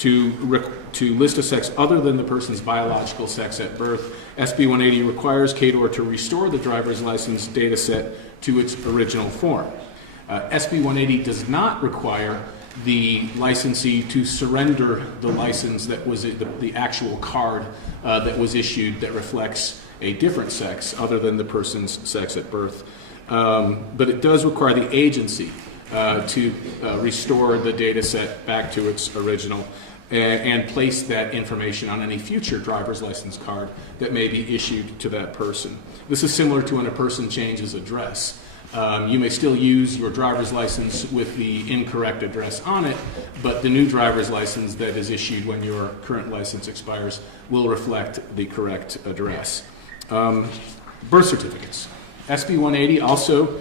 to list a sex other than the person's biological sex at birth, SB 180 requires KDOR to restore the driver's license data set to its original form. SB 180 does not require the licensee to surrender the license that was the actual card that was issued that reflects a different sex other than the person's sex at birth. But it does require the agency to restore the data set back to its original and place that information on any future driver's license card that may be issued to that person. This is similar to when a person changes address. You may still use your driver's license with the incorrect address on it, but the new driver's license that is issued when your current license expires will reflect the correct address. Birth certificates. SB 180 also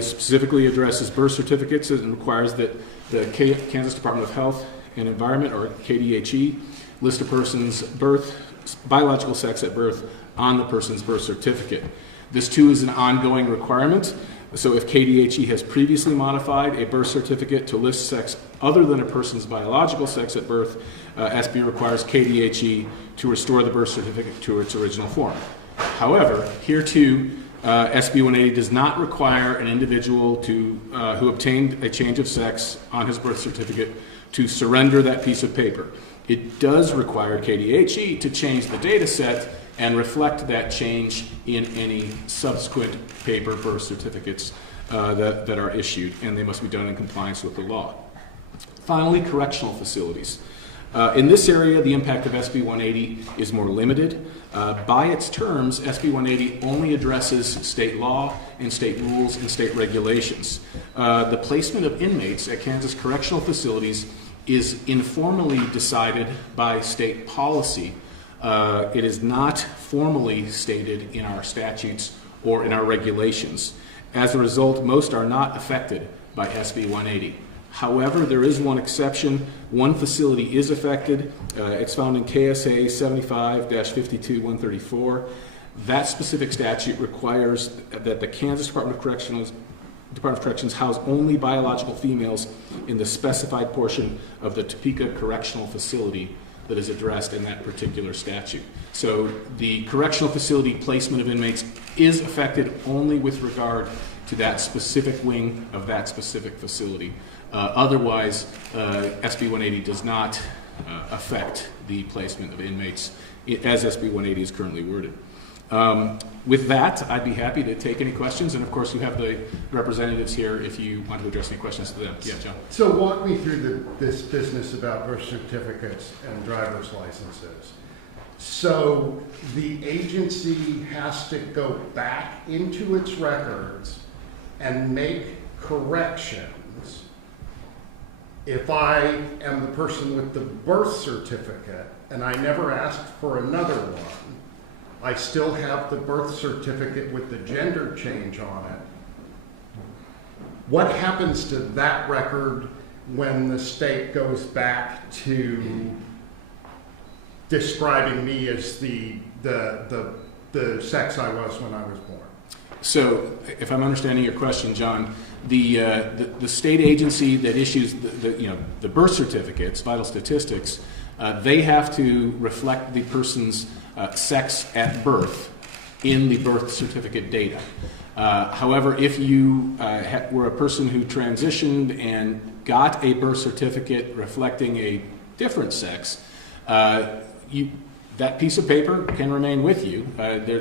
specifically addresses birth certificates and requires that the Kansas Department of Health and Environment, or KDHE, list a person's biological sex at birth on the person's birth certificate. This too is an ongoing requirement. So if KDHE has previously modified a birth certificate to list sex other than a person's biological sex at birth, SB requires KDHE to restore the birth certificate to its original form. However, here too, SB 180 does not require an individual who obtained a change of sex on his birth certificate to surrender that piece of paper. It does require KDHE to change the data set and reflect that change in any subsequent paper birth certificates that are issued, and they must be done in compliance with the law. Finally, correctional facilities. In this area, the impact of SB 180 is more limited. By its terms, SB 180 only addresses state law and state rules and state regulations. The placement of inmates at Kansas correctional facilities is informally decided by state policy. It is not formally stated in our statutes or in our regulations. As a result, most are not affected by SB 180. However, there is one exception. One facility is affected. It's found in KSA 75-52-134. That specific statute requires that the Kansas Department of Corrections house only biological females in the specified portion of the Topeka Correctional Facility that is addressed in that particular statute. So the correctional facility placement of inmates is affected only with regard to that specific wing of that specific facility. Otherwise, SB 180 does not affect the placement of inmates as SB 180 is currently worded. With that, I'd be happy to take any questions, and of course you have the representatives here if you want to address any questions to them. Yeah, John. So walk me through this business about birth certificates and driver's licenses. So the agency has to go back into its records and make corrections. If I am the person with the birth certificate and I never asked for another one, I still have the birth certificate with the gender change on it. What happens to that record when the state goes back to describing me as the sex I was when I was born? So, if I'm understanding your question, John, the state agency that issues the birth certificates, vital statistics, they have to reflect the person's sex at birth in the birth certificate data. However, if you were a person who transitioned and got a birth certificate reflecting a different sex, that piece of paper can remain with you.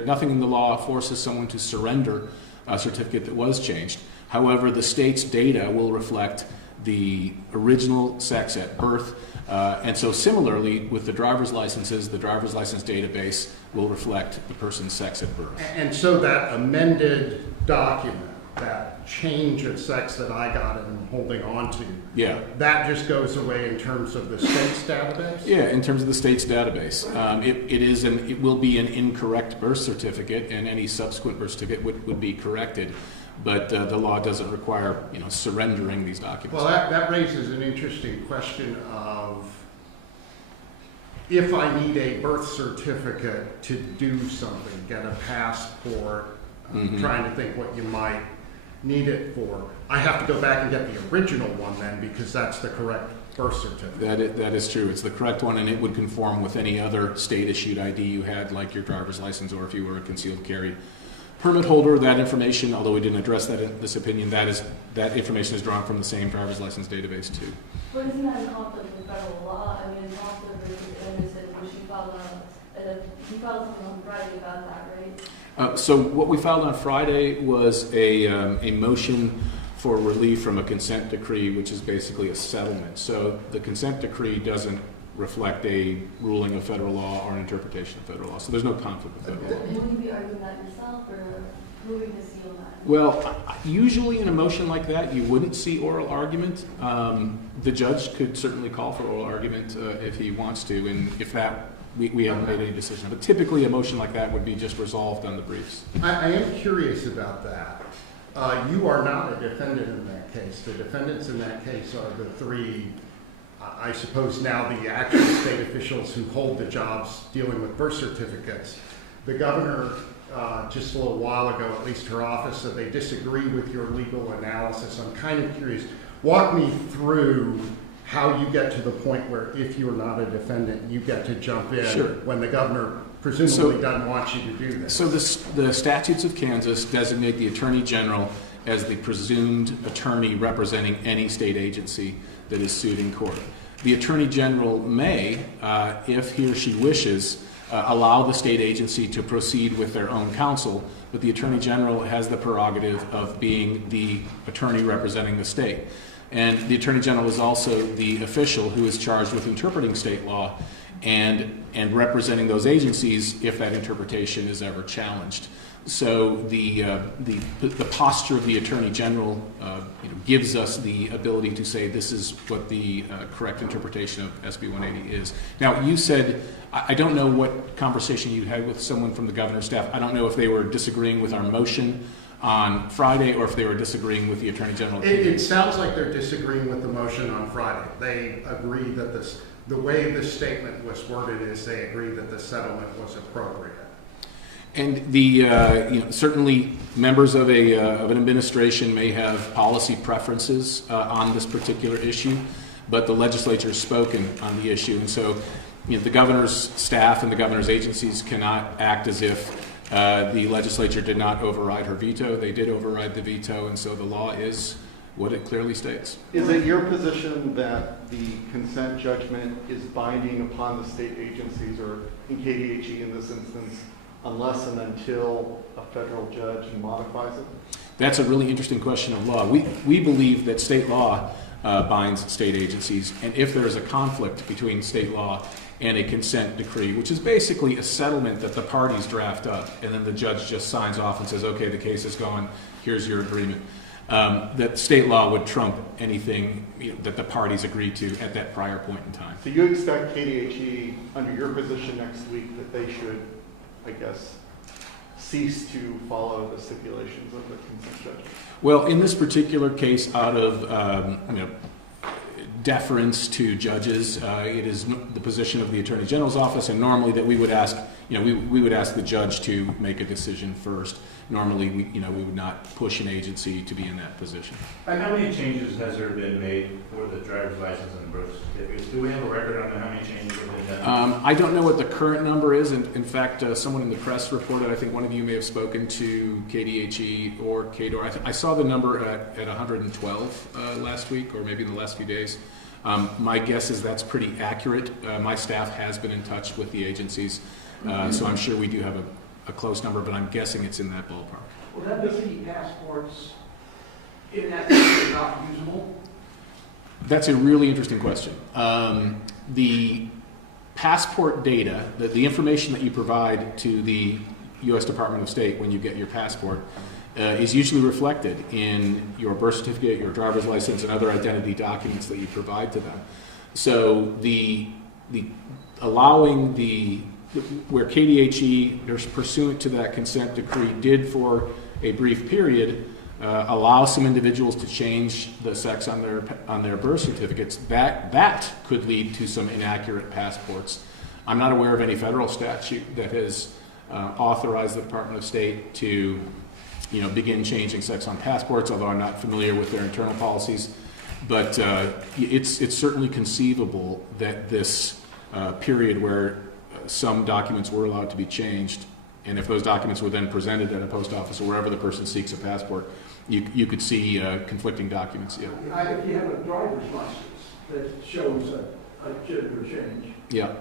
Nothing in the law forces someone to surrender a certificate that was changed. However, the state's data will reflect the original sex at birth. And so similarly, with the driver's licenses, the driver's license database will reflect the person's sex at birth. And so that amended document, that change of sex that I got and am holding on to, that just goes away in terms of the state's database? Yeah, in terms of the state's database. It will be an incorrect birth certificate, and any subsequent birth certificate would be corrected. But the law doesn't require surrendering these documents. Well, that raises an interesting question of if I need a birth certificate to do something, get a passport, I'm trying to think what you might need it for. I have to go back and get the original one then because that's the correct birth certificate. That is true. It's the correct one, and it would conform with any other state-issued ID you had, like your driver's license, or if you were a concealed carry permit holder. That information, although we didn't address that in this opinion, that information is drawn from the same driver's license database too. But isn't that in conflict with federal law? I mean, in conflict with Anderson, which you filed something on Friday about that, right? So what we filed on Friday was a motion for relief from a consent decree, which is basically a settlement. So the consent decree doesn't reflect a ruling of federal law or an interpretation of federal law. So there's no conflict with federal law. Will you be arguing that yourself or moving to seal that? Well, usually in a motion like that, you wouldn't see oral argument. The judge could certainly call for oral argument if he wants to, and if that, we haven't made any decision. But typically a motion like that would be just resolved on the briefs. I am curious about that. You are not a defendant in that case. The defendants in that case are the three, I suppose now the actual state officials who hold the jobs dealing with birth certificates. The governor, just a little while ago, at least her office, said they disagree with your legal analysis. I'm kind of curious. Walk me through how you get to the point where if you're not a defendant, you get to jump in Sure. when the governor presumably doesn't want you to do this. So the statutes of Kansas designate the Attorney General as the presumed attorney representing any state agency that is sued in court. The Attorney General may, if he or she wishes, allow the state agency to proceed with their own counsel, but the Attorney General has the prerogative of being the attorney representing the state. And the Attorney General is also the official who is charged with interpreting state law and representing those agencies if that interpretation is ever challenged. So the posture of the Attorney General gives us the ability to say this is what the correct interpretation of SB 180 is. Now, you said, I don't know what conversation you had with someone from the governor's staff. I don't know if they were disagreeing with our motion on Friday or if they were disagreeing with the Attorney General. It sounds like they're disagreeing with the motion on Friday. They agree that the way this statement was worded is they agree that the settlement was appropriate. And certainly members of an administration may have policy preferences on this particular issue, but the legislature has spoken on the issue, and so the governor's staff and the governor's agencies cannot act as if the legislature did not override her veto. They did override the veto, and so the law is what it clearly states. Is it your position that the consent judgment is binding upon the state agencies, or in KDHE in this instance, unless and until a federal judge modifies it? That's a really interesting question of law. We believe that state law binds state agencies, and if there is a conflict between state law and a consent decree, which is basically a settlement that the parties draft up, and then the judge just signs off and says, okay, the case is gone, here's your agreement, that state law would trump anything that the parties agreed to at that prior point in time. So you expect KDHE, under your position next week, that they should, I guess, cease to follow the stipulations of the consent judgment? Well, in this particular case, out of deference to judges, it is the position of the Attorney General's office, and normally that we would ask, we would ask the judge to make a decision first. Normally, we would not push an agency to be in that position. And how many changes has there been made for the driver's license and birth certificates? Do we have a record on how many changes have been done? I don't know what the current number is. In fact, someone in the press reported, I think one of you may have spoken to KDHE or KDOR. I saw the number at 112 last week, or maybe in the last few days. My guess is that's pretty accurate. My staff has been in touch with the agencies, so I'm sure we do have a close number, but I'm guessing it's in that ballpark. Well, that doesn't mean passports in that case are not usable? That's a really interesting question. The passport data, the information that you provide to the U.S. Department of State when you get your passport, is usually reflected in your birth certificate, your driver's license, and other identity documents that you provide to them. So the allowing where KDHE, pursuant to that consent decree, did for a brief period allow some individuals to change the sex on their birth certificates, that could lead to some inaccurate passports. I'm not aware of any federal statute that has authorized the Department of State to begin changing sex on passports, although I'm not familiar with their internal policies. But it's certainly conceivable that this period where some documents were allowed to be changed, and if those documents were then presented at a post office or wherever the person seeks a passport, you could see conflicting documents. Yeah. If you have a driver's license that shows a gender change, Yeah.